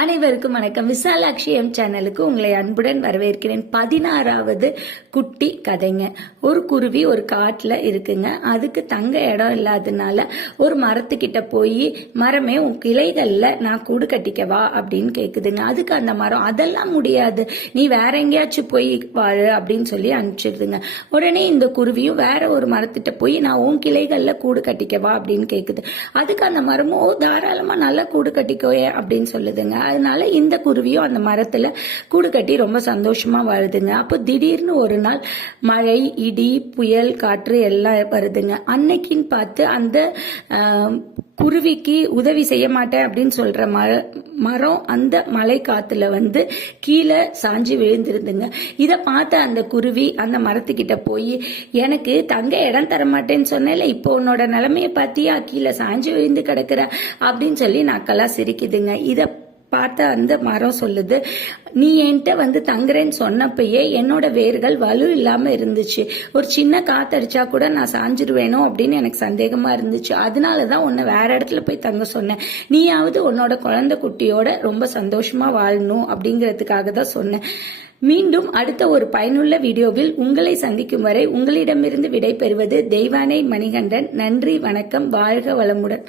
அனைவருக்கும் வணக்கம். விசாலாட்சி எம் சேனலுக்கு உங்களை அன்புடன் வரவேற்கிறேன். 16வது குட்டி கதைங்க. ஒரு குருவி ஒரு காட்டுல இருக்குங்க. அதுக்கு தங்க இடம் இல்லாதனால ஒரு மரத்துக்கிட்ட போய், மரமே உன் கிளைகள்ல நான் கூடு கட்டிக்கவா அப்படின்னு கேக்குதுங்க. அதுக்கு அந்த மரம் அதெல்லாம் முடியாது, நீ வேற எங்கேயாச்சும் போய் வாழு அப்படின்னு சொல்லி அனுப்பிச்சிடுதுங்க. உடனே இந்த குருவியும் வேற ஒரு மரத்திட்ட போய் நான் உன் கிளைகள்ல கூடு கட்டிக்கவா அப்படின்னு கேக்குது. அதுக்கு அந்த மரமும் தாராளமா நல்லா கூடு கட்டிக்கோயே அப்படின்னு சொல்லுதுங்க. அதனால இந்த குருவியும் அந்த மரத்துல கூடு கட்டி ரொம்ப சந்தோஷமா வருதுங்க. அப்போ திடீர்னு ஒரு நாள் மழை, இடி, புயல், காற்று எல்லாம் வருதுங்க. அன்னைக்குன்னு பார்த்து அந்த குருவிக்கு உதவி செய்ய மாட்டேன் அப்படின்னு சொல்ற மரம் அந்த மழை காத்துல கீழே சாஞ்சி விழுந்திருந்துங்க. இதை பார்த்த அந்த குருவி அந்த மரத்துக்கிட்ட போய், எனக்கு தங்க இடம் தர மாட்டேன்னு சொன்னேன்ல, இப்போ உன்னோட நிலைமைய பார்த்தியா, கீழே சாஞ்சி விழுந்து கிடக்குற அப்படின்னு சொல்லி நக்கலா சிரிக்குதுங்க. இதை பார்த்த அந்த மரம் சொல்லுது, நீ என்கிட்ட தங்குறேன்னு சொன்னப்பயே என்னோட வேர்கள் வலு இல்லாம இருந்துச்சு. ஒரு சின்ன காத்தடிச்சா கூட நான் சாஞ்சிருவேனோ அப்படின்னு எனக்கு சந்தேகமா இருந்துச்சு. அதனாலதான் உன்னை வேற இடத்துல போய் தங்க சொன்னேன். நீயாவது உன்னோட குழந்தை குட்டியோட ரொம்ப சந்தோஷமா வாழணும் அப்படிங்கறதுக்காக தான் சொன்னேன். மீண்டும் அடுத்த ஒரு பயனுள்ள வீடியோவில் உங்களை சந்திக்கும் வரை உங்களிடமிருந்து விடை பெறுவது தெய்வானை மணிகண்டன். நன்றி, வணக்கம், வாழ்க வளமுடன்.